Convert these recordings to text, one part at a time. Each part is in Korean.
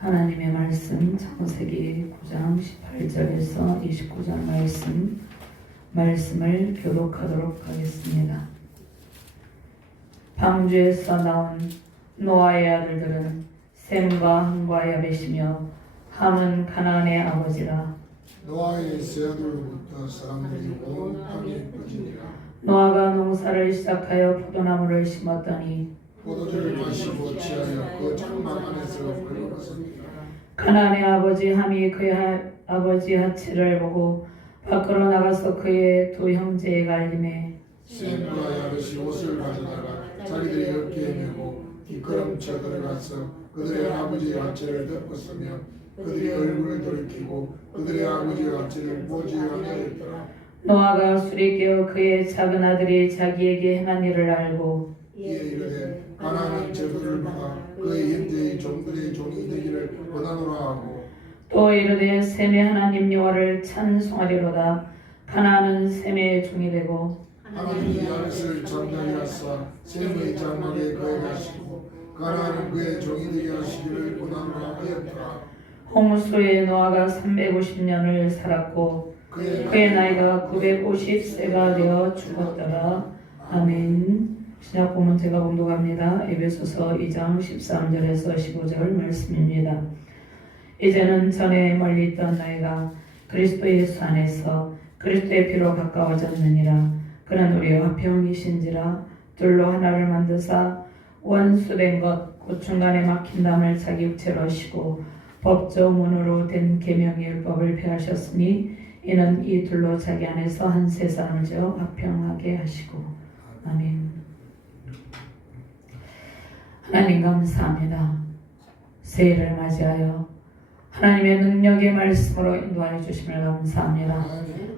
하나님의 말씀 창세기 9장 18절에서 29절 말씀을 교독하도록 하겠습니다. 방주에서 나온 노아의 아들들은 셈과 함과 야벳이며 함은 가나안의 아버지라. 노아의 세 아들로부터 사람들이 온 땅에 퍼지니라. 노아가 농사를 시작하여 포도나무를 심었더니 포도주를 마시고 취하여 그 장막 안에서 걸어갔습니다. 가나안의 아버지 함이 그의 아버지 하치를 보고 밖으로 나가서 그의 두 형제에게 알림해 셈과 야벳이 옷을 가져다가 자기들이 어깨에 메고 뒷걸음쳐 들어가서 그들의 아버지의 하체를 덮었으며 그들이 얼굴을 돌이키고 그들의 아버지의 하체를 보지 아니하였더라. 노아가 술에 깨어 그의 작은 아들이 자기에게 행한 일을 알고 이에 이르되 가나안은 저들을 막아 그의 형제의 종들의 종이 되기를 원하노라 하고 또 이르되 셈의 하나님 여호와를 찬송하리로다. 가나안은 셈의 종이 되고 하나님이 야벳을 잠자게 하사 셈의 장막에 거해하시고 가나안은 그의 종이 되게 하시기를 원하노라 하였더라. 홍수에 노아가 350년을 살았고 그의 나이가 950세가 되어 죽었더라. 아멘. 신약 본문 제가 봉독합니다. 에베소서 2장 13절에서 15절 말씀입니다. 이제는 전에 멀리 있던 너희가 그리스도 예수 안에서 그리스도의 피로 가까워졌느니라. 그는 우리의 화평이신지라. 둘로 하나를 만드사 원수된 것 곧 중간에 막힌 담을 자기 육체로 하시고 법적 문으로 된 계명의 율법을 폐하셨으니 이는 이 둘로 자기 안에서 한 세 사람을 지어 화평하게 하시고. 아멘. 하나님 감사합니다. 새해를 맞이하여 하나님의 능력의 말씀으로 인도하여 주심을 감사합니다.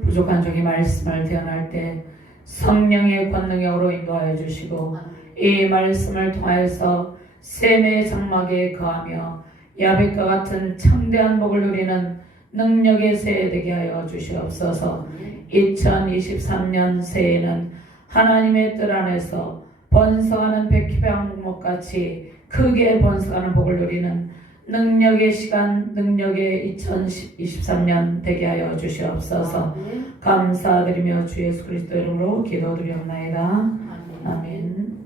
부족한 종이 말씀을 대언할 때 성령의 권능으로 인도하여 주시고 이 말씀을 통하여서 셈의 장막에 거하며 야벳과 같은 창대한 복을 누리는 능력의 새해 되게 하여 주시옵소서. 2023년 새해는 하나님의 뜻 안에서 번성하는 백희병목같이 크게 번성하는 복을 누리는 능력의 시간, 능력의 2023년 되게 하여 주시옵소서. 감사드리며 주 예수 그리스도 이름으로 기도드리옵나이다. 아멘.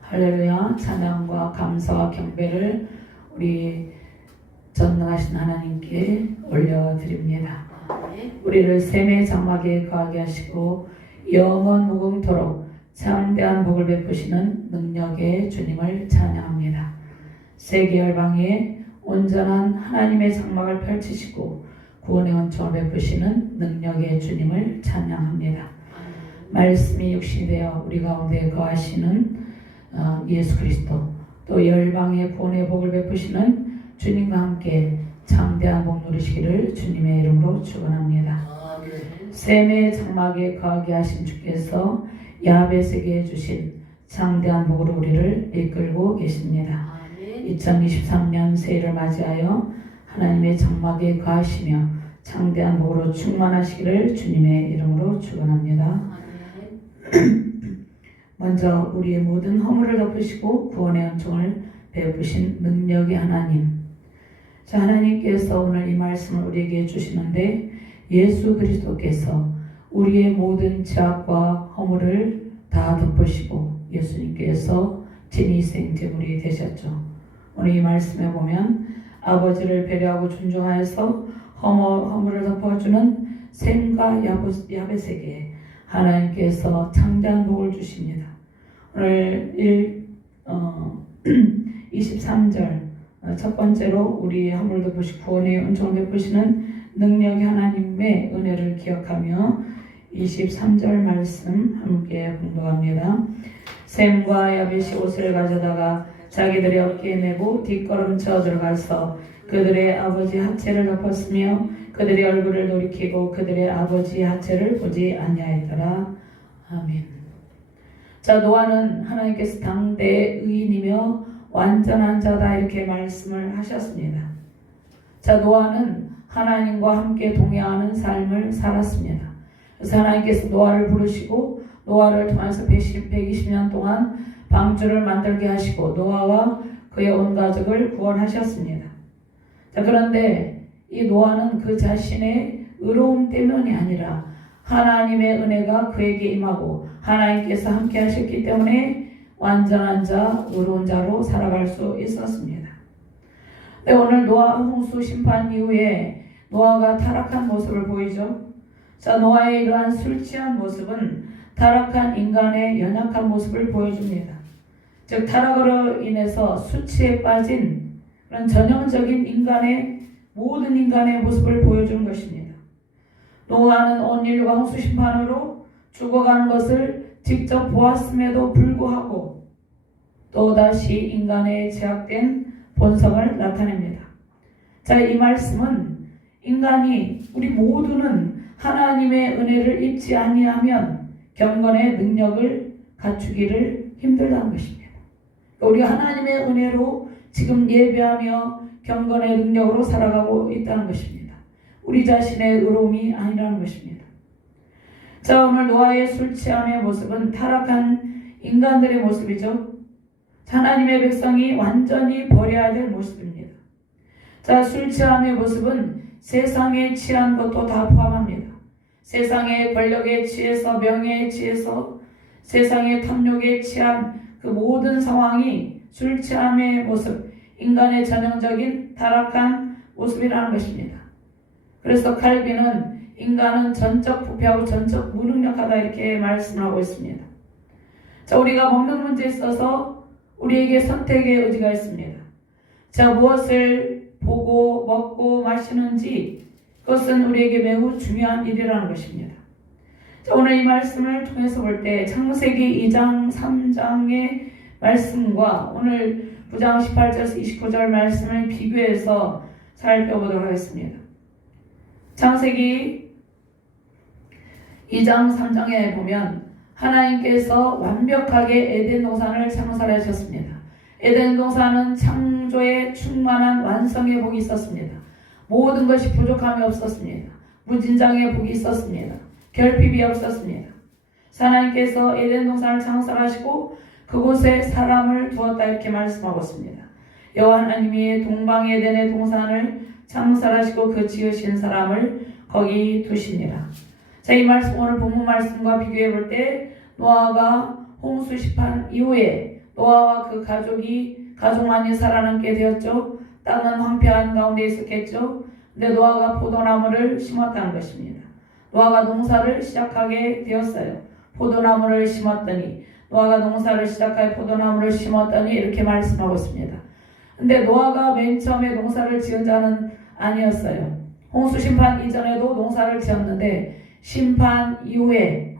할렐루야. 찬양과 감사와 경배를 우리 전능하신 하나님께 올려드립니다. 우리를 셈의 장막에 거하게 하시고 영원 무궁토록 창대한 복을 베푸시는 능력의 주님을 찬양합니다. 세계 열방에 온전한 하나님의 장막을 펼치시고 구원의 원총을 베푸시는 능력의 주님을 찬양합니다. 말씀이 육신이 되어 우리 가운데 거하시는 예수 그리스도, 또 열방의 구원의 복을 베푸시는 주님과 함께 창대한 복 누리시기를 주님의 이름으로 축원합니다. 셈의 장막에 거하게 하신 주께서 야벳에게 주신 창대한 복으로 우리를 이끌고 계십니다. 2023년 새해를 맞이하여 하나님의 장막에 거하시며 창대한 복으로 충만하시기를 주님의 이름으로 축원합니다. 먼저 우리의 모든 허물을 덮으시고 구원의 은총을 베푸신 능력의 하나님. 자, 하나님께서 오늘 이 말씀을 우리에게 주시는데 예수 그리스도께서 우리의 모든 죄악과 허물을 다 덮으시고 예수님께서 진희생 제물이 되셨죠. 오늘 이 말씀에 보면 아버지를 배려하고 존중하여서 허물을 덮어주는 셈과 야벳에게 하나님께서 창대한 복을 주십니다. 오늘 23절 첫 번째로 우리의 허물을 덮으시고 구원의 은총을 베푸시는 능력의 하나님의 은혜를 기억하며 23절 말씀 함께 봉독합니다. 셈과 야벳이 옷을 가져다가 자기들의 어깨에 메고 뒷걸음쳐 들어가서 그들의 아버지 하체를 덮었으며 그들의 얼굴을 돌이키고 그들의 아버지 하체를 보지 아니하였더라. 아멘. 자, 노아는 하나님께서 당대의 의인이며 완전한 자다 이렇게 말씀을 하셨습니다. 자, 노아는 하나님과 함께 동행하는 삶을 살았습니다. 그래서 하나님께서 노아를 부르시고 노아를 통해서 120년 동안 방주를 만들게 하시고 노아와 그의 온 가족을 구원하셨습니다. 자, 그런데 이 노아는 그 자신의 의로움 때문이 아니라 하나님의 은혜가 그에게 임하고 하나님께서 함께 하셨기 때문에 완전한 자, 의로운 자로 살아갈 수 있었습니다. 네, 오늘 노아 홍수 심판 이후에 노아가 타락한 모습을 보이죠. 자, 노아의 이러한 술 취한 모습은 타락한 인간의 연약한 모습을 보여줍니다. 즉 타락으로 인해서 수치에 빠진 그런 전형적인 모든 인간의 모습을 보여주는 것입니다. 노아는 온 인류가 홍수 심판으로 죽어가는 것을 직접 보았음에도 불구하고 또다시 인간의 제약된 본성을 나타냅니다. 자, 이 말씀은 우리 모두는 하나님의 은혜를 입지 아니하면 경건의 능력을 갖추기를 힘들다는 것입니다. 우리가 하나님의 은혜로 지금 예배하며 경건의 능력으로 살아가고 있다는 것입니다. 우리 자신의 의로움이 아니라는 것입니다. 자, 오늘 노아의 술 취함의 모습은 타락한 인간들의 모습이죠. 하나님의 백성이 완전히 버려야 될 모습입니다. 자, 술 취함의 모습은 세상에 취한 것도 다 포함합니다. 세상의 권력에 취해서 명예에 취해서 세상의 탐욕에 취한 그 모든 상황이 술 취함의 모습, 인간의 전형적인 타락한 모습이라는 것입니다. 그래서 칼빈은 인간은 전적 부패하고 전적 무능력하다 이렇게 말씀하고 있습니다. 자, 우리가 먹는 문제에 있어서 우리에게 선택의 의지가 있습니다. 자, 무엇을 보고 먹고 마시는지 그것은 우리에게 매우 중요한 일이라는 것입니다. 자, 오늘 이 말씀을 통해서 볼 때 창세기 2장 3장의 말씀과 오늘 9장 18절에서 29절 말씀을 비교해서 살펴보도록 하겠습니다. 창세기 2장 3장에 보면 하나님께서 완벽하게 에덴 동산을 창설하셨습니다. 에덴 동산은 창조의 충만한 완성의 복이 있었습니다. 모든 것이 부족함이 없었습니다. 무진장의 복이 있었습니다. 결핍이 없었습니다. 하나님께서 에덴 동산을 창설하시고 그곳에 사람을 두었다 이렇게 말씀하고 있습니다. 여호와 하나님이 동방 에덴의 동산을 창설하시고 그 지으신 사람을 거기 두시니라. 자, 이 말씀 오늘 본문 말씀과 비교해 볼 때 노아가 홍수 심판 이후에 노아와 그 가족만이 살아남게 되었죠. 땅은 황폐한 가운데 있었겠죠. 근데 노아가 포도나무를 심었다는 것입니다. 노아가 농사를 시작하게 되었어요. 포도나무를 심었더니 노아가 농사를 시작하여 포도나무를 심었더니 이렇게 말씀하고 있습니다. 근데 노아가 맨 처음에 농사를 지은 자는 아니었어요. 홍수 심판 이전에도 농사를 지었는데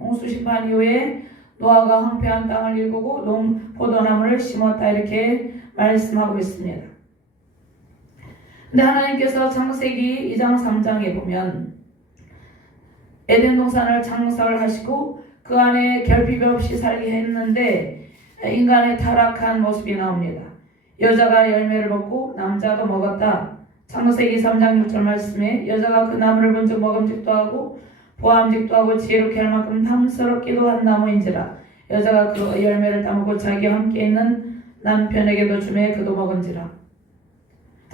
홍수 심판 이후에 노아가 황폐한 땅을 일구고 포도나무를 심었다 이렇게 말씀하고 있습니다. 근데 하나님께서 창세기 2장 3장에 보면 에덴 동산을 창설하시고 그 안에 결핍 없이 살게 했는데 인간의 타락한 모습이 나옵니다. 여자가 열매를 먹고 남자도 먹었다. 창세기 3장 6절 말씀에 여자가 그 나무를 본즉 먹음직도 하고 보암직도 하고 지혜롭게 할 만큼 탐스럽기도 한 나무인지라. 여자가 그 열매를 따먹고 자기와 함께 있는 남편에게도 주매 그도 먹은지라.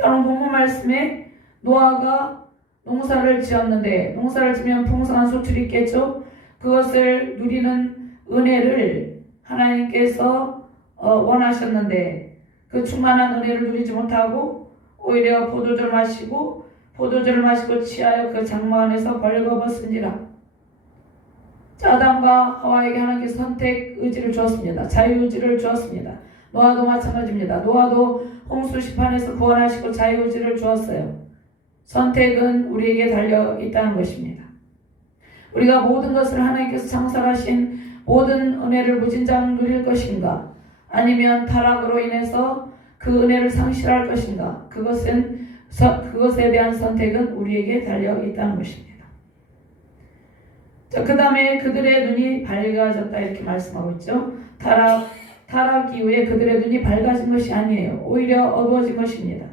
오늘 본문 말씀에 노아가 농사를 지었는데 농사를 지면 풍성한 소출이 있겠죠. 그것을 누리는 은혜를 하나님께서 원하셨는데 그 충만한 은혜를 누리지 못하고 오히려 포도주를 마시고 취하여 그 장막 안에서 벌거벗은지라. 아담과 하와에게 하나님께서 선택 의지를 주었습니다. 자유의지를 주었습니다. 노아도 마찬가지입니다. 노아도 홍수 심판에서 구원하시고 자유의지를 주었어요. 선택은 우리에게 달려 있다는 것입니다. 우리가 모든 것을 하나님께서 창설하신 모든 은혜를 무진장 누릴 것인가, 아니면 타락으로 인해서 그 은혜를 상실할 것인가, 그것에 대한 선택은 우리에게 달려 있다는 것입니다. 자, 그 다음에 그들의 눈이 밝아졌다 이렇게 말씀하고 있죠. 타락 이후에 그들의 눈이 밝아진 것이 아니에요. 오히려 어두워진 것입니다.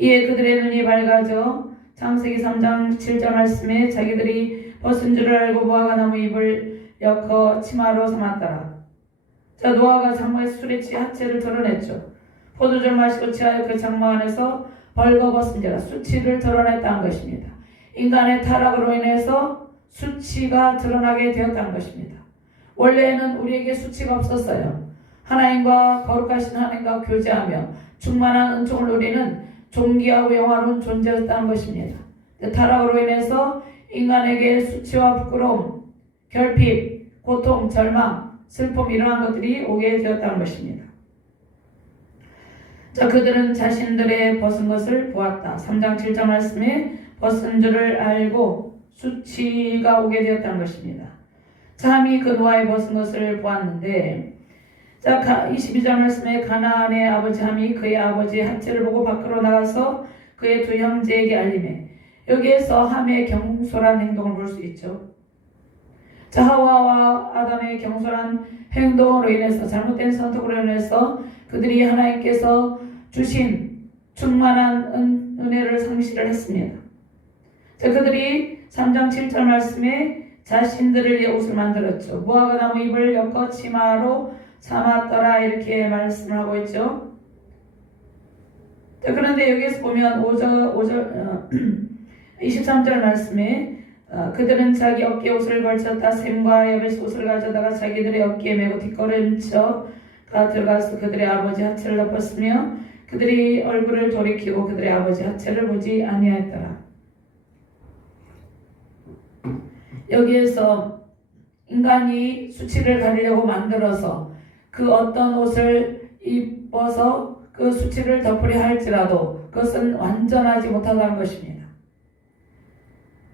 이에 그들의 눈이 밝아져 창세기 3장 7절 말씀에 자기들이 벗은 줄을 알고 무화과 나무 잎을 엮어 치마로 삼았더라. 자, 노아가 장막에 술에 취해 하체를 드러냈죠. 포도주를 마시고 취하여 그 장막 안에서 벌거벗은 자가 수치를 드러냈다는 것입니다. 인간의 타락으로 인해서 수치가 드러나게 되었다는 것입니다. 원래는 우리에게 수치가 없었어요. 하나님과 거룩하신 하나님과 교제하며 충만한 은총을 누리는 존귀하고 영화로운 존재였다는 것입니다. 타락으로 인해서 인간에게 수치와 부끄러움, 결핍, 고통, 절망, 슬픔 이러한 것들이 오게 되었다는 것입니다. 자, 그들은 자신들의 벗은 것을 보았다. 3장 7절 말씀에 벗은 줄을 알고 수치가 오게 되었다는 것입니다. 참이 그 노아의 벗은 것을 보았는데, 자, 22절 말씀에 가나안의 아버지 함이 그의 아버지 핫제를 보고 밖으로 나가서 그의 두 형제에게 알리매, 여기에서 함의 경솔한 행동을 볼 수 있죠. 자, 하와와 아담의 경솔한 행동으로 인해서, 잘못된 선택으로 인해서 그들이 하나님께서 주신 충만한 은혜를 상실을 했습니다. 자, 그들이 3장 7절 말씀에 자신들을 위해 옷을 만들었죠. 무화과 나무 잎을 엮어 치마로 삼았더라 이렇게 말씀을 하고 있죠. 자, 그런데 여기에서 보면 23절 말씀에 그들은 자기 어깨에 옷을 걸쳤다. 샘과 야벳 옷을 가져다가 자기들의 어깨에 메고 뒷걸음쳐가 들어가서 그들의 아버지 하체를 덮었으며 그들이 얼굴을 돌이키고 그들의 아버지 하체를 보지 아니하였더라. 여기에서 인간이 수치를 가리려고 만들어서 그 어떤 옷을 입어서 그 수치를 덮으려 할지라도 그것은 완전하지 못하다는 것입니다.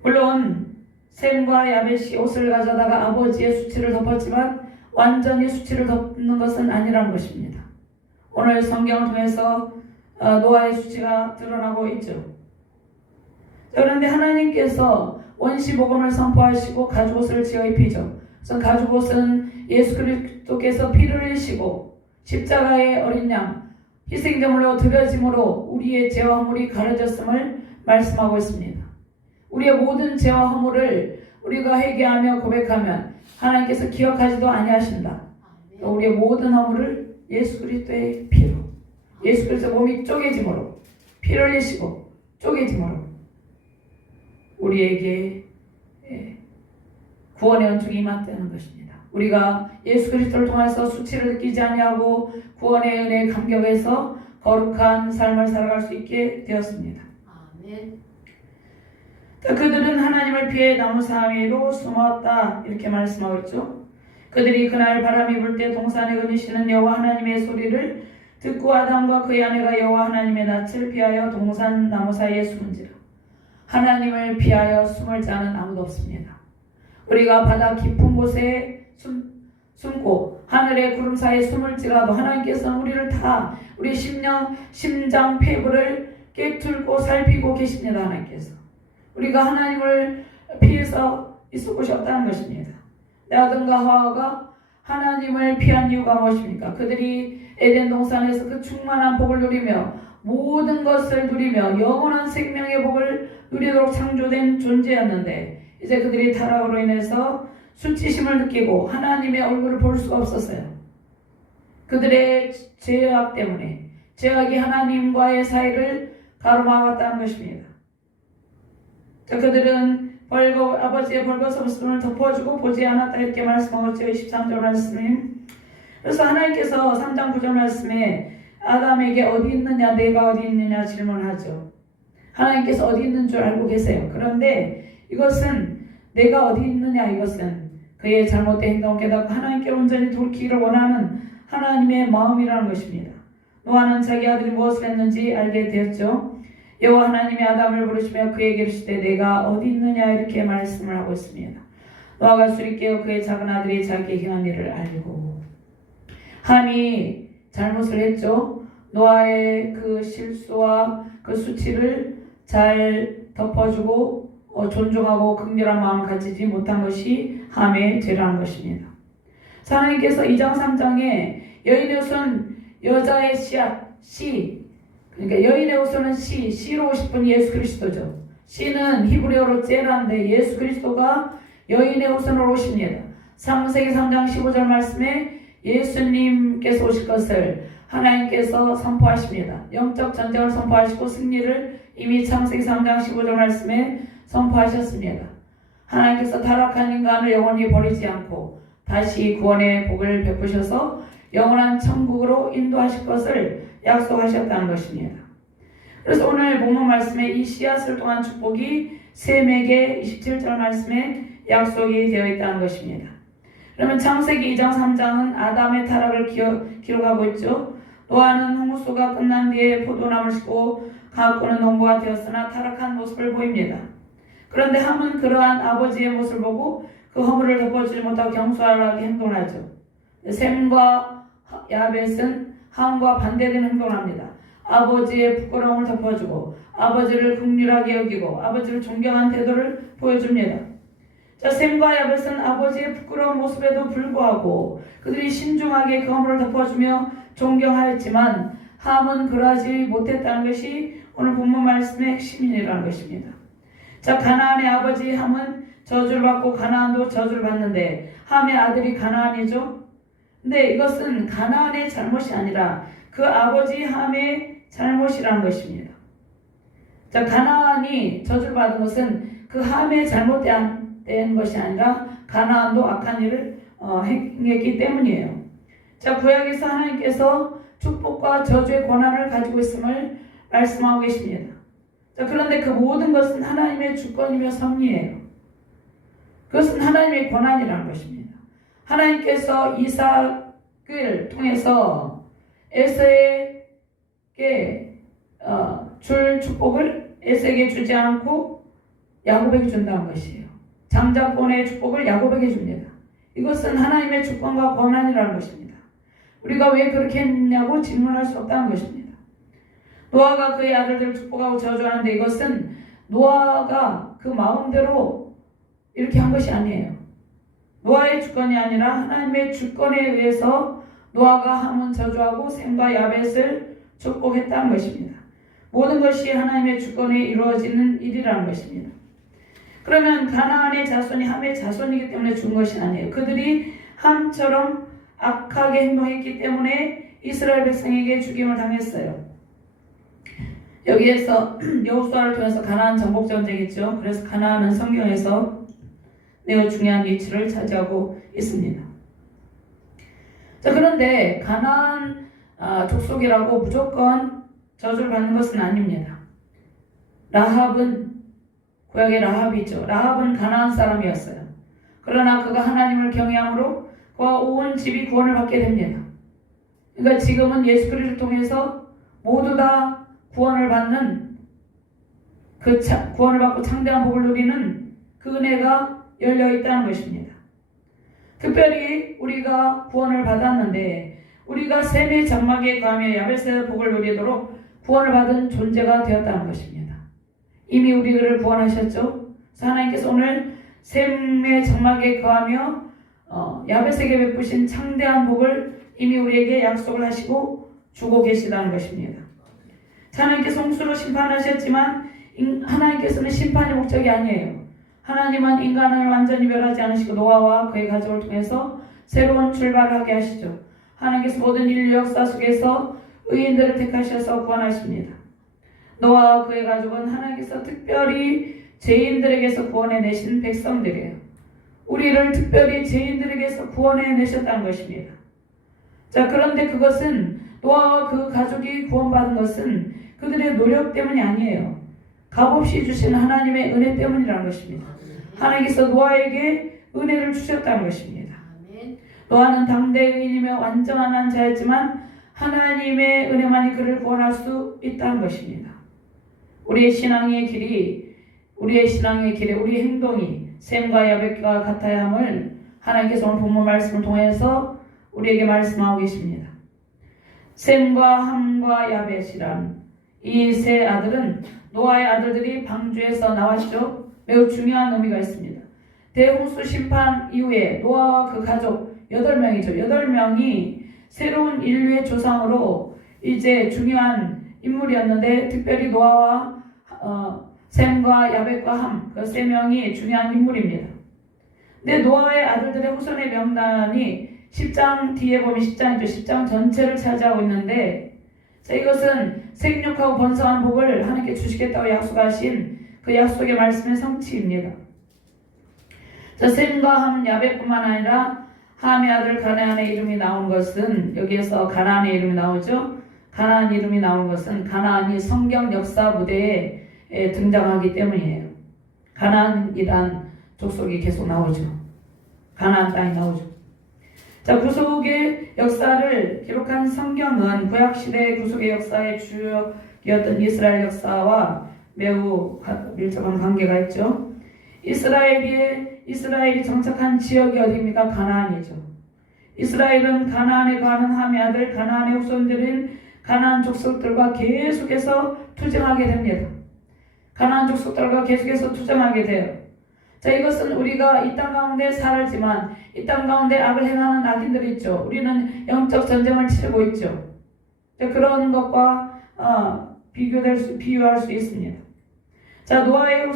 물론 셈과 야벳이 옷을 가져다가 아버지의 수치를 덮었지만 완전히 수치를 덮는 것은 아니라는 것입니다. 오늘 성경을 통해서 노아의 수치가 드러나고 있죠. 그런데 하나님께서 원시복음을 선포하시고 가죽옷을 지어 입히죠. 그래서 가죽옷은 예수 그리스도께서 피를 흘리시고 십자가의 어린 양 희생제물로 드려짐으로 우리의 죄와 허물이 가려졌음을 말씀하고 있습니다. 우리의 모든 죄와 허물을 우리가 회개하며 고백하면 하나님께서 기억하지도 아니하신다. 우리의 모든 허물을 예수 그리스도의 피로, 예수 그리스도 몸이 쪼개짐으로, 피를 흘리시고 쪼개짐으로 우리에게 구원의恩축이 임했다는 것입니다. 우리가 예수 그리스도를 통해서 수치를 느끼지 아니하고 구원의 은혜에 감격해서 거룩한 삶을 살아갈 수 있게 되었습니다. 아멘. 그들은 하나님을 피해 나무 사이로 숨었다 이렇게 말씀하고 있죠. 그들이 그날 바람이 불 때 동산에 거니시는 여호와 하나님의 소리를 듣고 아담과 그의 아내가 여호와 하나님의 낯을 피하여 동산 나무 사이에 숨은지라. 하나님을 피하여 숨을 자는 아무도 없습니다. 우리가 바다 깊은 곳에 숨고 하늘의 구름 사이에 숨을지라도 하나님께서는 우리를 다 우리 심장 폐부를 깨뚫고 살피고 계십니다. 하나님께서 우리가 하나님을 피해서 있을 곳이 없다는 것입니다. 아담과 하와가 하나님을 피한 이유가 무엇입니까? 그들이 에덴 동산에서 그 충만한 복을 누리며 모든 것을 누리며 영원한 생명의 복을 누리도록 창조된 존재였는데 이제 그들이 타락으로 인해서 수치심을 느끼고 하나님의 얼굴을 볼 수가 없었어요. 그들의 죄악 때문에 죄악이 하나님과의 사이를 가로막았다는 것입니다. 자, 그들은 아버지의 벌거벗음을 덮어주고 보지 않았다 이렇게 말씀하고 있죠. 23절 말씀임. 그래서 하나님께서 3장 9절 말씀에 아담에게 어디 있느냐 내가 어디 있느냐 질문하죠. 하나님께서 어디 있는 줄 알고 계세요. 그런데 이것은 내가 어디 있느냐 이것은 그의 잘못된 행동을 깨닫고 하나님께 온전히 돌이키기를 원하는 하나님의 마음이라는 것입니다. 노아는 자기 아들이 무엇을 했는지 알게 되었죠. 여호와 하나님이 아담을 부르시며 그에게 이르시되 내가 어디 있느냐 이렇게 말씀을 하고 있습니다. 노아가 술이 깨어 그의 작은 아들이 자기의 행한 일을 알고 함이 잘못을 했죠. 노아의 그 실수와 그 수치를 잘 덮어주고 존중하고 긍휼한 마음을 가지지 못한 것이 함의 죄라는 것입니다. 하나님께서 2장 3장에 여인의 옷은 여자의 씨앗, 씨, 그러니까 여인의 옷은 씨로 오실 분 예수 그리스도죠. 씨는 히브리어로 째라인데 예수 그리스도가 여인의 옷으로 오십니다. 3세기 3장 15절 말씀에 예수님께서 오실 것을 하나님께서 선포하십니다. 영적 전쟁을 선포하시고 승리를 이미 창세기 3장 15절 말씀에 선포하셨습니다. 하나님께서 타락한 인간을 영원히 버리지 않고 다시 구원의 복을 베푸셔서 영원한 천국으로 인도하실 것을 약속하셨다는 것입니다. 그래서 오늘 본문 말씀에 이 씨앗을 통한 축복이 셈에게 27절 말씀에 약속이 되어 있다는 것입니다. 그러면 창세기 2장 3장은 아담의 타락을 기록하고 있죠. 노아는 홍수가 끝난 뒤에 포도나무를 심고 가꾸는 농부가 되었으나 타락한 모습을 보입니다. 그런데 함은 그러한 아버지의 모습을 보고 그 허물을 덮어주지 못하고 경솔하게 행동을 하죠. 셈과 야벳은 함과 반대되는 행동을 합니다. 아버지의 부끄러움을 덮어주고 아버지를 긍휼하게 여기고 아버지를 존경한 태도를 보여줍니다. 자, 셈과 야벳은 아버지의 부끄러운 모습에도 불구하고 그들이 신중하게 그 허물을 덮어주며 존경하였지만 함은 그러하지 못했다는 것이 오늘 본문 말씀의 핵심이라는 것입니다. 자, 가나안의 아버지 함은 저주를 받고 가나안도 저주를 받는데 함의 아들이 가나안이죠. 근데 이것은 가나안의 잘못이 아니라 그 아버지 함의 잘못이라는 것입니다. 자, 가나안이 저주를 받은 것은 그 함의 잘못된 것이 아니라 가나안도 악한 일을 행했기 때문이에요. 자, 구약에서 하나님께서 축복과 저주의 권한을 가지고 있음을 말씀하고 계십니다. 자, 그런데 그 모든 것은 하나님의 주권이며 섭리예요. 그것은 하나님의 권한이라는 것입니다. 하나님께서 이삭을 통해서 에서에게 줄 축복을 에서에게 주지 않고 야곱에게 준다는 것이에요. 장자권의 축복을 야곱에게 줍니다. 이것은 하나님의 주권과 권한이라는 것입니다. 우리가 왜 그렇게 했냐고 질문할 수 없다는 것입니다. 노아가 그의 아들들을 축복하고 저주하는데 이것은 노아가 그 마음대로 이렇게 한 것이 아니에요. 노아의 주권이 아니라 하나님의 주권에 의해서 노아가 함은 저주하고 셈과 야벳을 축복했다는 것입니다. 모든 것이 하나님의 주권에 이루어지는 일이라는 것입니다. 그러면 가나안의 자손이 함의 자손이기 때문에 준 것이 아니에요. 그들이 함처럼 악하게 행동했기 때문에 이스라엘 백성에게 죽임을 당했어요. 여기에서 여호수아를 통해서 가나안 정복 전쟁이 있죠. 그래서 가나안은 성경에서 매우 중요한 위치를 차지하고 있습니다. 자, 그런데 가나안 족속이라고 무조건 저주를 받는 것은 아닙니다. 라합은 구약의 라합이죠. 라합은 가나안 사람이었어요. 그러나 그가 하나님을 경외함으로 그와 온 집이 구원을 받게 됩니다. 그러니까 지금은 예수 그리스도를 통해서 모두 다 구원을 받는 구원을 받고 창대한 복을 누리는 그 은혜가 열려 있다는 것입니다. 특별히 우리가 구원을 받았는데 우리가 셈의 장막에 거하며 야벳의 복을 누리도록 구원을 받은 존재가 되었다는 것입니다. 이미 우리를 구원하셨죠. 그래서 하나님께서 오늘 셈의 장막에 거하며 야벳에게 베푸신 창대한 복을 이미 우리에게 약속을 하시고 주고 계시다는 것입니다. 하나님께서 홍수로 심판하셨지만 하나님께서는 심판이 목적이 아니에요. 하나님은 인간을 완전히 멸하지 않으시고 노아와 그의 가족을 통해서 새로운 출발을 하게 하시죠. 하나님께서 모든 인류 역사 속에서 의인들을 택하셔서 구원하십니다. 노아와 그의 가족은 하나님께서 특별히 죄인들에게서 구원해내신 백성들이에요. 우리를 특별히 죄인들에게서 구원해내셨다는 것입니다. 자, 그런데 그것은 노아와 그 가족이 구원받은 것은 그들의 노력 때문이 아니에요. 값없이 주신 하나님의 은혜 때문이라는 것입니다. 하나님께서 노아에게 은혜를 주셨다는 것입니다. 노아는 당대 의인이며 완전한 자였지만 하나님의 은혜만이 그를 구원할 수 있다는 것입니다. 우리의 신앙의 길에 우리의 행동이 셈과 야벳과 같아야 함을 하나님께서 오늘 본문 말씀을 통해서 우리에게 말씀하고 계십니다. 셈과 함과 야벳이란 이 세 아들은 노아의 아들들이 방주에서 나왔죠. 매우 중요한 의미가 있습니다. 대홍수 심판 이후에 노아와 그 가족 8명이죠. 8명이 새로운 인류의 조상으로 이제 중요한 인물이었는데 특별히 노아와 셈과 야벳과 함, 그 3명이 중요한 인물입니다. 근데 노아의 아들들의 후손의 명단이 10장 뒤에 보면 10장이죠. 10장 전체를 차지하고 있는데, 자, 이것은 생육하고 번성한 복을 하나님께 주시겠다고 약속하신 그 약속의 말씀의 성취입니다. 자, 셈과 함 야벳뿐만 아니라 함의 아들 가나안의 이름이 나온 것은, 여기에서 가나안의 이름이 나오죠. 가나안 이름이 나온 것은 가나안이 성경 역사 무대에 등장하기 때문이에요. 가나안이란 족속이 계속 나오죠. 가나안 땅이 나오죠. 자, 구속의 역사를 기록한 성경은 구약시대의 구속의 역사의 주역이었던 이스라엘 역사와 매우 밀접한 관계가 있죠. 이스라엘이 정착한 지역이 어디입니까? 가나안이죠. 이스라엘은 가나안에 거하는 함의 아들 가나안의 후손들인 가나안 족속들과 계속해서 투쟁하게 됩니다. 가나안 족속들과 계속해서 투쟁하게 돼요. 자, 이것은 우리가 이 땅 가운데 살지만 이 땅 가운데 악을 행하는 악인들이 있죠. 우리는 영적 전쟁을 치르고 있죠. 자, 그런 것과 비유할 수 있습니다. 자, 노아의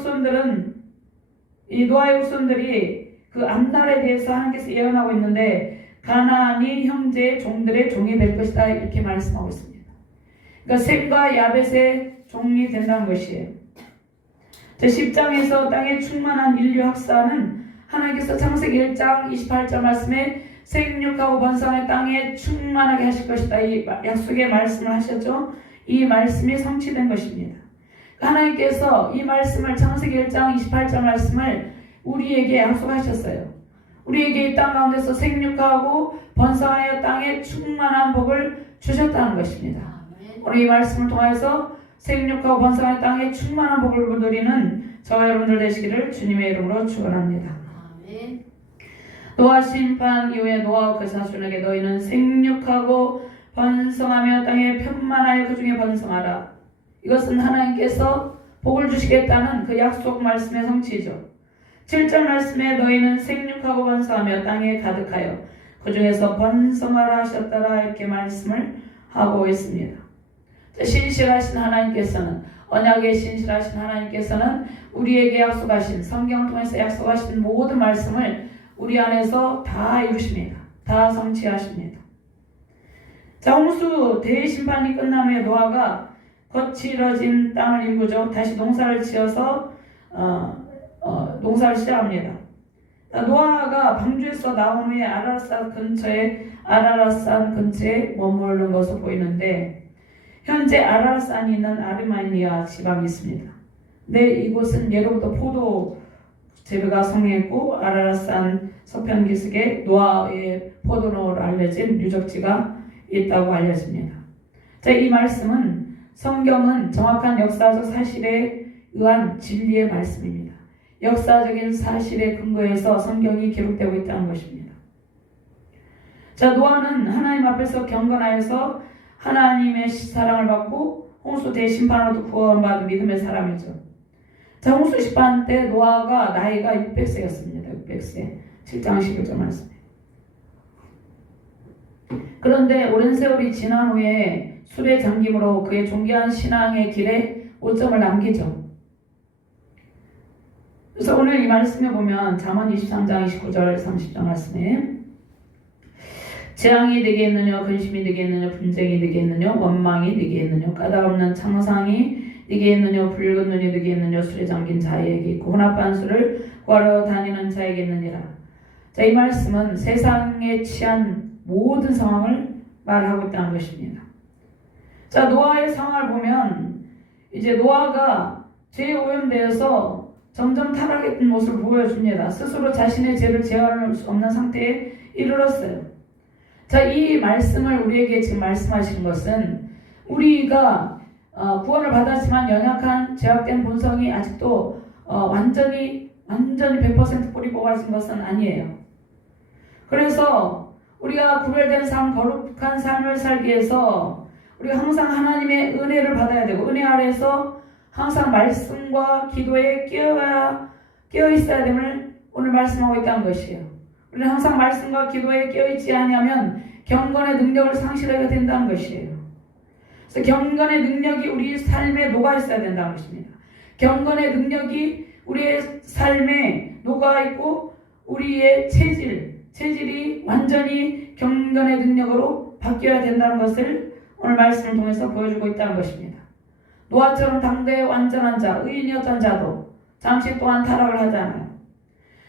후손들이 그 앞날에 대해서 하나님께서 예언하고 있는데 가나안이 형제의 종들의 종이 될 것이다 이렇게 말씀하고 있습니다. 그러니까 셈과 야벳의 종이 된다는 것이에요. 자, 10장에서 땅에 충만한 인류 학사는 하나님께서 창세기 1장 28절 말씀에 생육하고 번성의 땅에 충만하게 하실 것이다. 이 약속의 말씀을 하셨죠. 이 말씀이 성취된 것입니다. 하나님께서 이 말씀을 창세기 1장 28절 말씀을 우리에게 약속하셨어요. 우리에게 이 땅 가운데서 생육하고 번성하여 땅에 충만한 복을 주셨다는 것입니다. 오늘 이 말씀을 통해서 생육하고 번성하여 땅에 충만한 복을 누리는 저와 여러분들 되시기를 주님의 이름으로 축원합니다. 노아 심판 이후에 노아와 그 자손에게 너희는 생육하고 번성하며 땅에 편만하여 그 중에 번성하라. 이것은 하나님께서 복을 주시겠다는 그 약속 말씀의 성취죠. 7절 말씀에 너희는 생육하고 번성하며 땅에 가득하여 그 중에서 번성하라 하셨더라 이렇게 말씀을 하고 있습니다. 신실하신 하나님께서는, 언약의 신실하신 하나님께서는 우리에게 약속하신, 성경을 통해서 약속하신 모든 말씀을 우리 안에서 다 이루십니다. 다 성취하십니다. 자, 홍수 대심판이 끝난 후에 노아가 거칠어진 땅을 일구죠. 다시 농사를 지어서 농사를 시작합니다. 노아가 방주에서 나온 후에 아라랏산 근처에 머무르는 것으로 보이는데, 현재 아라랏산이 있는 아르메니아 지방이 있습니다. 근데 이곳은 예로부터 포도 재배가 성행했고 아라랏산 서편 기슭에 노아의 포도로로 알려진 유적지가 있다고 알려집니다. 자, 이 말씀은 성경은 정확한 역사적 사실에 의한 진리의 말씀입니다. 역사적인 사실에 근거해서 성경이 기록되고 있다는 것입니다. 자, 노아는 하나님 앞에서 경건하여서 하나님의 사랑을 받고 홍수 대심판으로도 구원받은 믿음의 사람이죠. 자, 홍수 심판 때 노아가 나이가 600세였습니다. 600세. 7장 11절 말씀. 그런데 오랜 세월이 지난 후에 술에 잠김으로 그의 존귀한 신앙의 길에 오점을 남기죠. 그래서 오늘 이 말씀에 보면 잠언 23장 29절 30절 말씀에 재앙이 되겠느냐, 근심이 되겠느냐, 분쟁이 되겠느냐, 원망이 되겠느냐, 까닭없는 창상이 되겠느냐, 붉은 눈이 되겠느냐, 술에 잠긴 자에게 있고 혼합한 술을 구하러 다니는 자에게느니라. 자, 이 말씀은 세상에 취한 모든 상황을 말하고 있다는 것입니다. 자, 노아의 상황을 보면 이제 노아가 죄에 오염되어서 점점 타락했던 모습을 보여줍니다. 스스로 자신의 죄를 제어할 수 없는 상태에 이르렀어요. 자, 이 말씀을 우리에게 지금 말씀하시는 것은 우리가 구원을 받았지만 연약한 죄악된 본성이 아직도 완전히 100% 뿌리 뽑아진 것은 아니에요. 그래서 우리가 구별된 삶, 거룩한 삶을 살기 위해서 우리가 항상 하나님의 은혜를 받아야 되고 은혜 아래에서 항상 말씀과 기도에 깨어 있어야 됨을 오늘 말씀하고 있다는 것이에요. 우리는 항상 말씀과 기도에 깨어있지 않으면 경건의 능력을 상실하게 된다는 것이에요. 그래서 경건의 능력이 우리 삶에 녹아있어야 된다는 것입니다. 경건의 능력이 우리의 삶에 녹아있고 우리의 체질, 체질이 완전히 경건의 능력으로 바뀌어야 된다는 것을 오늘 말씀을 통해서 보여주고 있다는 것입니다. 노아처럼 당대의 완전한 자, 의인이었던 자도 잠시 동안 타락을 하잖아요.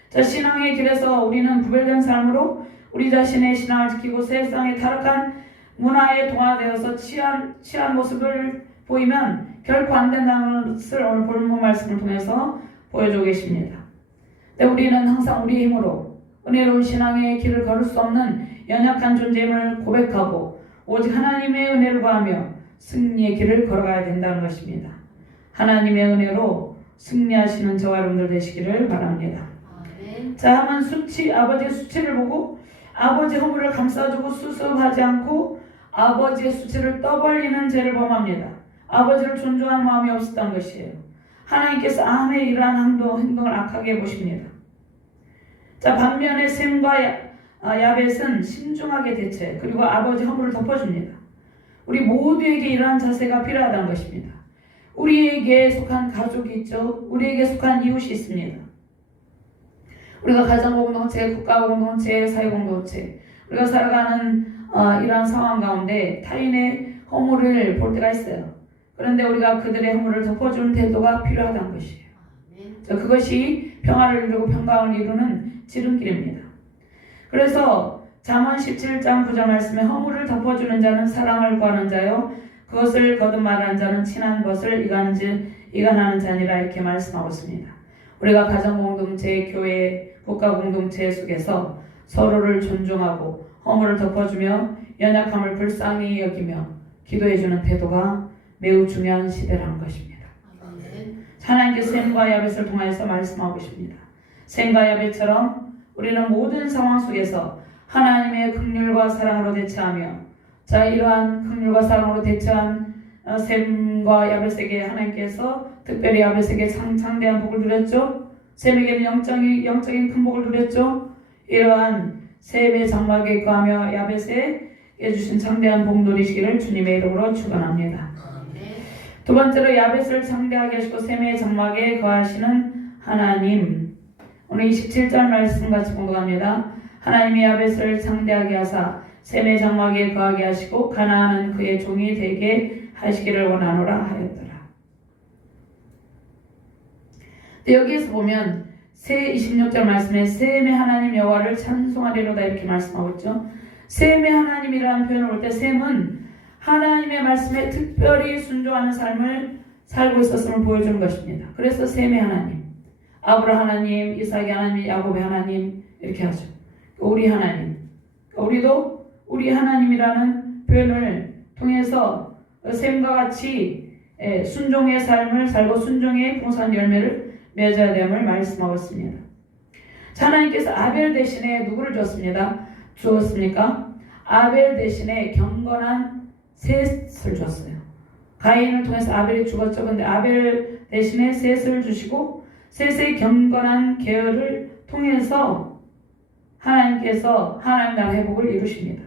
자, 신앙의 길에서 우리는 구별된 삶으로 우리 자신의 신앙을 지키고 세상의 타락한 문화에 동화되어서 취한 모습을 보이면 결코 안 된다는 것을 오늘 본문 말씀을 통해서 보여주고 계십니다. 근데 우리는 항상 우리의 힘으로 은혜로운 신앙의 길을 걸을 수 없는 연약한 존재임을 고백하고 오직 하나님의 은혜를 구하며 승리의 길을 걸어가야 된다는 것입니다. 하나님의 은혜로 승리하시는 저와 여러분들 되시기를 바랍니다. 자, 하면 아버지의 수치를 보고 아버지 허물을 감싸주고 수습하지 않고 아버지의 수치를 떠벌리는 죄를 범합니다. 아버지를 존중하는 마음이 없었던 것이에요. 하나님께서 암의 이러한 행동을 악하게 보십니다. 자, 반면에 셈과 야벳은 신중하게 대처해 그리고 아버지 허물을 덮어줍니다. 우리 모두에게 이러한 자세가 필요하다는 것입니다. 우리에게 속한 가족이 있죠. 우리에게 속한 이웃이 있습니다. 우리가 가정공동체, 국가공동체, 사회공동체, 우리가 살아가는 이러한 상황 가운데 타인의 허물을 볼 때가 있어요. 그런데 우리가 그들의 허물을 덮어주는 태도가 필요하다는 것이에요. 그것이 평화를 이루고 평강을 이루는 지름길입니다. 그래서 잠언 17장 9절 말씀에 허물을 덮어주는 자는 사랑을 구하는 자요 그것을 거듭말하는 자는 친한 것을 이간하는 자니라 이렇게 말씀하고 있습니다. 우리가 가정공동체, 교회, 국가공동체 속에서 서로를 존중하고 허물을 덮어주며 연약함을 불쌍히 여기며 기도해주는 태도가 매우 중요한 시대라는 것입니다. 하나님께서 셈과 야벳을 통해서 말씀하고 계십니다. 셈과 야벳처럼 우리는 모든 상황 속에서 하나님의 긍휼과 사랑으로 대처하며 자, 이러한 긍휼과 사랑으로 대처한 셈과 야벳에게 하나님께서 특별히 야벳에게 창대한 복을 누렸죠. 셈에게는 영적인 큰 복을 누렸죠. 이러한 셈의 장막에 거하며 야벳에게 주신 창대한 복 누리시기를 주님의 이름으로 축원합니다. 두 번째로 야벳을 창대하게 하시고 셈의 장막에 거하시는 하나님. 오늘 27절 말씀 같이 공부합니다. 하나님이 야벳을 창대하게 하사 셈의 장막에 거하게 하시고 가나안은 그의 종이 되게 하시기를 원하노라 하였더라. 여기에서 보면 새 26절 말씀에 셈의 하나님 여호와를 찬송하리로다 이렇게 말씀하고 있죠. 셈의 하나님이라는 표현을 볼 때 셈은 하나님의 말씀에 특별히 순종하는 삶을 살고 있었음을 보여주는 것입니다. 그래서 셈의 하나님, 아브라함 하나님, 이삭의 하나님, 야곱의 하나님 이렇게 하죠. 우리 하나님, 우리도 우리 하나님이라는 표현을 통해서 셈과 같이 순종의 삶을 살고 순종의 풍성한 열매를 맺어야 됨을 말씀하고 있습니다. 하나님께서 아벨 대신에 누구를 주었습니까? 아벨 대신에 경건한 셋을 줬어요. 가인을 통해서 아벨이 죽었죠. 그런데 아벨 대신에 셋을 주시고 셋의 경건한 계열을 통해서 하나님께서 하나님 나라 회복을 이루십니다.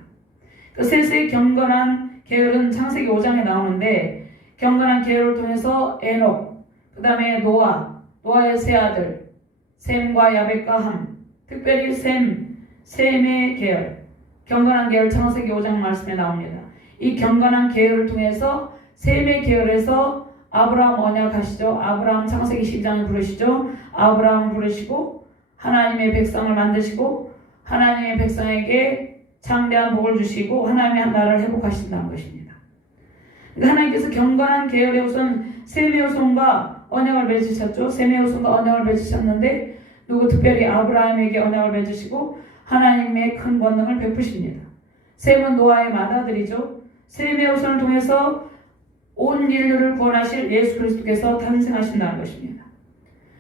그 셋의 경건한 계열은 창세기 5장에 나오는데 경건한 계열을 통해서 에녹, 그 다음에 노아의 세 아들 셈과 야벳과 함, 특별히 셈의 계열, 경건한 계열 창세기 5장 말씀에 나옵니다. 이 경건한 계열을 통해서 셈의 계열에서 아브라함 언약하시죠. 아브라함 창세기 10장을 부르시죠. 아브라함 부르시고 하나님의 백성을 만드시고 하나님의 백성에게 창대한 복을 주시고 하나님의 나라를 회복하신다는 것입니다. 그러니까 하나님께서 경건한 계열의 우선 셈의 후손과 언약을 맺으셨죠. 셈의 후손과 언약을 맺으셨는데 특별히 아브라함에게 언약을 맺으시고 하나님의 큰 권능을 베푸십니다. 셈은 노아의 맏아들이죠. 셈의 후손을 통해서 온 인류를 구원하실 예수 그리스도께서 탄생하신다는 것입니다.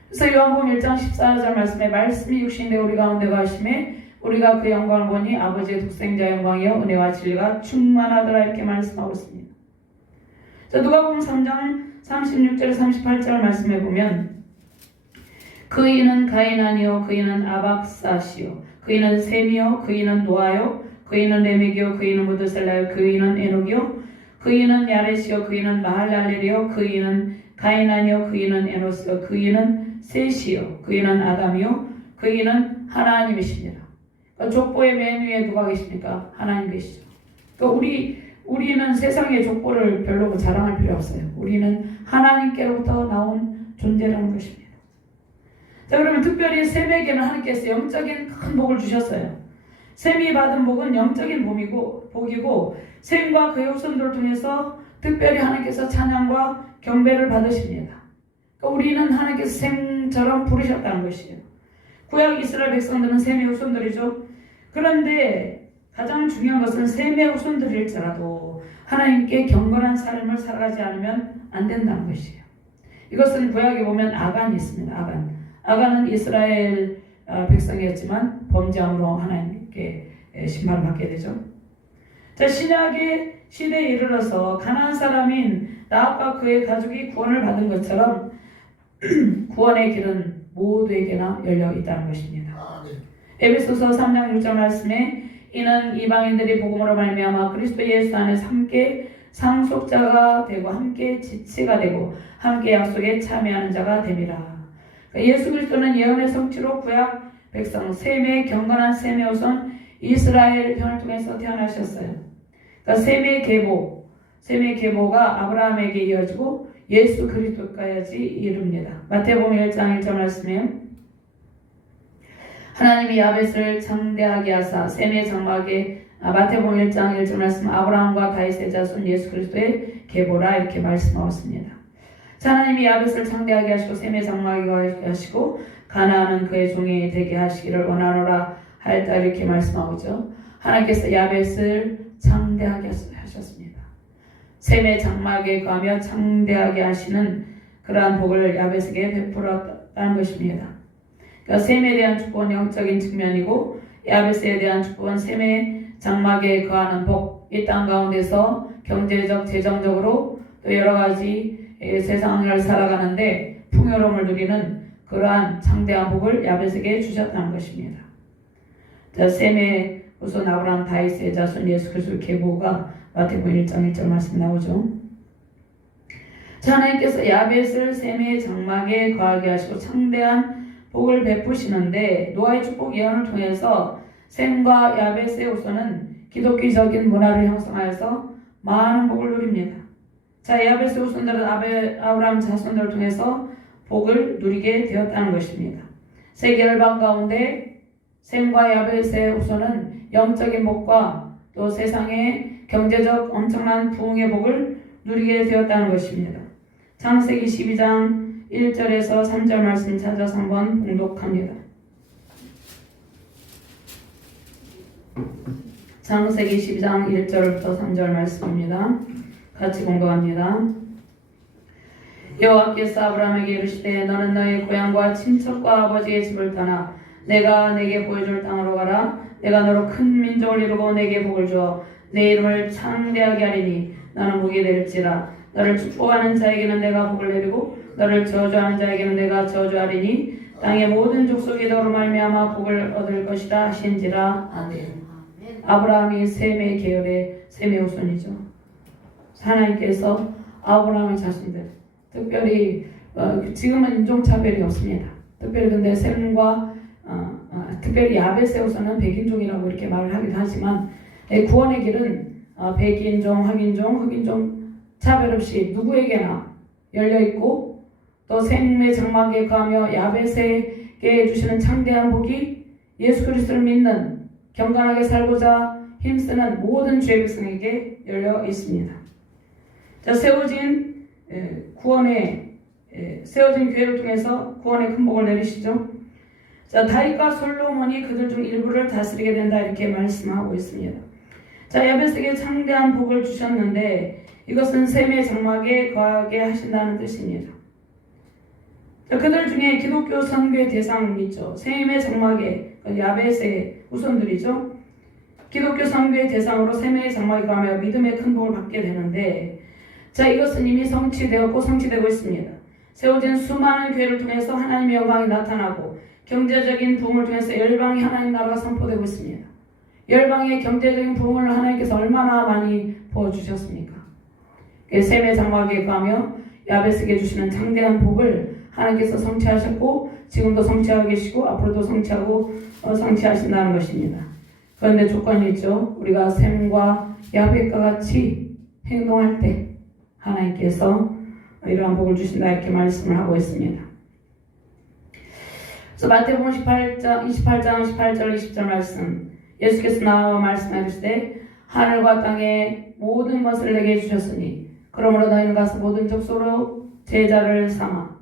그래서 요한복음 1장 14절 말씀에 말씀이 육신되어 우리 가운데 거하심에 우리가 그 영광을 보니 아버지의 독생자 영광이요 은혜와 진리가 충만하더라 이렇게 말씀하고 있습니다. 자, 누가복음 3장 36절 38절 말씀해 보면 그이는 가인 아니요 그이는 아박사시요 그이는 셈이요 그이는 노아요 그이는 레멕이요 그이는 무드셀라요 그이는 에녹이요 그이는 야렛이요 그이는 마할랄렐이요 그이는 가인 아니요 그이는 에노스요 그이는 셋이요 그이는 아담이요 그이는 하나님이십니다. 족보의 맨 위에 누가 계십니까? 하나님 계시죠. 그러니까 우리는 세상의 족보를 별로 자랑할 필요 없어요. 우리는 하나님께로부터 나온 존재라는 것입니다. 자, 그러면 특별히 셈에게는 하나님께서 영적인 큰 복을 주셨어요. 셈이 받은 복은 영적인 복이고 셈과 그의 후손들을 통해서 특별히 하나님께서 찬양과 경배를 받으십니다. 그러니까 우리는 하나님께서 셈처럼 부르셨다는 것이에요. 구약 이스라엘 백성들은 셈의 후손들이죠. 그런데 가장 중요한 것은 셈의 후손들일지라도 하나님께 경건한 삶을 살아가지 않으면 안 된다는 것이에요. 이것은 구약에 보면 아간이 있습니다. 아간은 이스라엘 백성이었지만 범죄함으로 하나님께 심판을 받게 되죠. 자, 신약의 시대에 이르러서 가나안 사람인 나압과 그의 가족이 구원을 받은 것처럼 구원의 길은 모두에게나 열려 있다는 것입니다. 에베소서 3장 6절 말씀에 이는 이방인들이 복음으로 말미암아 그리스도 예수 안에서 함께 상속자가 되고 함께 지체가 되고 함께 약속에 참여하는 자가 됨이라. 예수 그리스도는 예언의 성취로 구약 백성 셈의 경건한 셈의 후손 이스라엘 편을 통해서 태어나셨어요. 그러니까 셈의 계보가 아브라함에게 이어지고 예수 그리스도까지 이릅니다. 마태복음 1장 1절 말씀에 하나님이 야벳을 창대하게 하사 셈의 장막에 마태복음 1장 1절 말씀 아브라함과 다윗의 자손 예수 그리스도의 계보라 이렇게 말씀하셨습니다. 하나님이 야벳을 창대하게 하시고 셈의 장막에 하시고 가나안은 그의 종이 되게 하시기를 원하노라 하였다 이렇게 말씀하고죠. 하나님께서 야벳을 창대하게 하셨습니다. 셈의 장막에 가며 창대하게 하시는 그러한 복을 야벳에게 베풀었다는 것입니다. 그러니까 셈에 대한 축복은 영적인 측면이고 야벳에 대한 축복은 셈의 장막에 거하는 복, 이 땅 가운데서 경제적, 재정적으로 또 여러 가지 세상을 살아가는데 풍요로움을 누리는 그러한 창대한 복을 야벳에게 주셨다는 것입니다. 자, 셈의 후손 아브라함 다윗의 자손 예수 그리스도의 계보가 마태복음 1장 1절 말씀 나오죠. 자, 하나님께서 야벳을 셈의 장막에 거하게 하시고 창대한 복을 베푸시는데 노아의 축복 예언을 통해서 셈과 야벳의 후손은 기독교적인 문화를 형성하여서 많은 복을 누립니다. 자, 야벳의 후손들은 아브라함 자손들을 통해서 복을 누리게 되었다는 것입니다. 세계 열방 가운데 셈과 야벳의 후손은 영적인 복과 또 세상의 경제적 엄청난 부흥의 복을 누리게 되었다는 것입니다. 창세기 12장 1절에서 3절 말씀 찾아서 한번 봉독합니다. 창세기 12장 1절부터 3절 말씀입니다. 같이 공부합니다. 여호와께서 아브라함에게 이르시되 너는 너의 고향과 친척과 아버지의 집을 떠나 내가 내게 보여줄 땅으로 가라. 내가 너로 큰 민족을 이루고 내게 복을 주어 내 이름을 창대하게 하리니 너는 복이 될지라. 너를 축복하는 자에게는 내가 복을 내리고 너를 저주하는 자에게는 내가 저주하리니 땅의 모든 족속이 너로 말미암아 복을 얻을 것이라 하신지라. 아멘. 아브라함이 셈의 계열의 셈의 후손이죠. 하나님께서 아브라함의 자손들, 특별히 지금은 인종차별이 없습니다. 특별히 근데 셈과 특별히 야벳의 후손은 백인종이라고 이렇게 말을 하기도 하지만 구원의 길은 백인종, 흑인종 차별 없이 누구에게나 열려 있고 또 셈의 장막에 가며 야벳에게 주시는 창대한 복이 예수 그리스도를 믿는 경건하게 살고자 힘쓰는 모든 주의 백성에게 열려 있습니다. 자, 세워진 교회를 통해서 구원의 큰 복을 내리시죠. 자, 다윗과 솔로몬이 그들 중 일부를 다스리게 된다 이렇게 말씀하고 있습니다. 자, 야벳에게 창대한 복을 주셨는데 이것은 셈의 장막에 거하게 하신다는 뜻입니다. 자, 그들 중에 기독교 선교의 대상이 있죠. 셈의 장막에 야벳의 후손들이죠. 기독교 선교의 대상으로 셈의 장막에 가며 믿음의 큰 복을 받게 되는데 자, 이것은 이미 성취되었고 성취되고 있습니다. 세워진 수많은 교회를 통해서 하나님의 영광이 나타나고 경제적인 부흥을 통해서 열방의 하나님 나라가 선포되고 있습니다. 열방의 경제적인 부흥을 하나님께서 얼마나 많이 부어주셨습니까? 셈의 장막에 가며 야벳에게 주시는 창대한 복을 하나님께서 성취하셨고 지금도 성취하고 계시고 앞으로도 성취하신다는 것입니다. 그런데 조건이 있죠. 우리가 셈과 야벳과 같이 행동할 때 하나님께서 이러한 복을 주신다 이렇게 말씀을 하고 있습니다. 그래서 마태복음 28장 18절 20절 말씀, 예수께서 나와 말씀해 주시되 하늘과 땅의 모든 것을 내게 주셨으니 그러므로 너희는 가서 모든 족속으로 제자를 삼아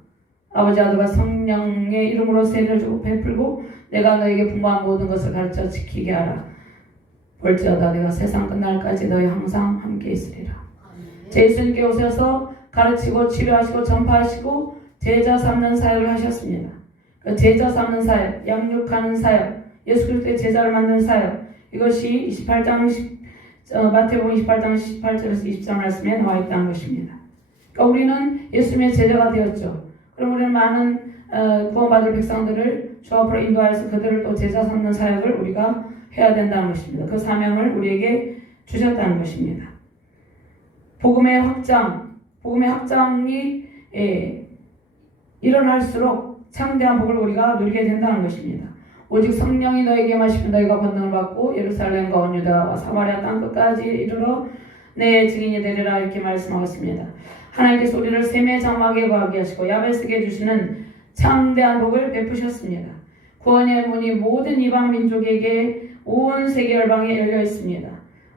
아버지 아들과 성령의 이름으로 세례를 주고 베풀고 내가 너에게 분부한 모든 것을 가르쳐 지키게 하라. 볼지어다 내가 세상 끝날까지 너희 항상 함께 있으리라. 예수님께 오셔서 가르치고 치료하시고 전파하시고 제자 삼는 사역을 하셨습니다. 그 제자 삼는 사역, 양육하는 사역, 예수 그리스도의 제자를 만드는 사역, 이것이 마태복음 28장 18절에서 20절 말씀에 나와 있다는 것입니다. 그러니까 우리는 예수님의 제자가 되었죠. 그럼 우리는 많은 구원받을 백성들을 주 앞으로 인도하여서 그들을 또 제자 삼는 사역을 우리가 해야 된다는 것입니다. 그 사명을 우리에게 주셨다는 것입니다. 복음의 확장이 일어날수록 창대한 복을 우리가 누리게 된다는 것입니다. 오직 성령이 너에게 임하시면 너희가 권능을 받고 예루살렘과 온 유다와 사마리아 땅 끝까지 이르러 내 증인이 되리라 이렇게 말씀하셨습니다. 하나님께서 우리를 셈의 장막에 거하게 하시고 야벳에게 주시는 창대한 복을 베푸셨습니다. 구원의 문이 모든 이방 민족에게 온 세계 열방에 열려 있습니다.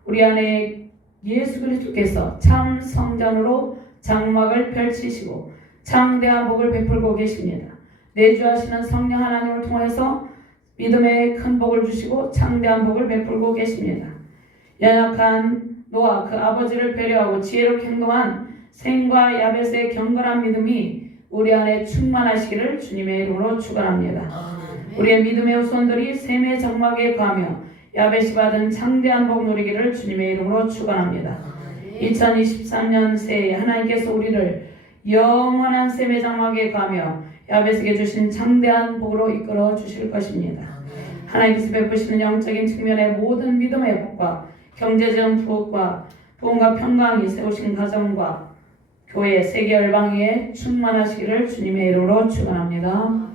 우리 안에 예수 그리스도께서 참 성전으로 장막을 펼치시고 창대한 복을 베풀고 계십니다. 내주하시는 성령 하나님을 통해서 믿음의 큰 복을 주시고 창대한 복을 베풀고 계십니다. 연약한 노아 그 아버지를 배려하고 지혜롭게 행동한 셈과 야벳의 경건한 믿음이 우리 안에 충만하시기를 주님의 이름으로 축원합니다. 우리의 믿음의 후손들이 셈의 장막에 가며 야벳이 받은 창대한 복 누리기를 주님의 이름으로 축원합니다. 2023년 새해 하나님께서 우리를 영원한 셈의 장막에 가며 야벳에게 주신 창대한 복으로 이끌어 주실 것입니다. 하나님께서 베푸시는 영적인 측면의 모든 믿음의 복과 경제적 부흥과 평강이 세우신 가정과 교회 세계 열방에 충만하시기를 주님의 이름으로 축원합니다.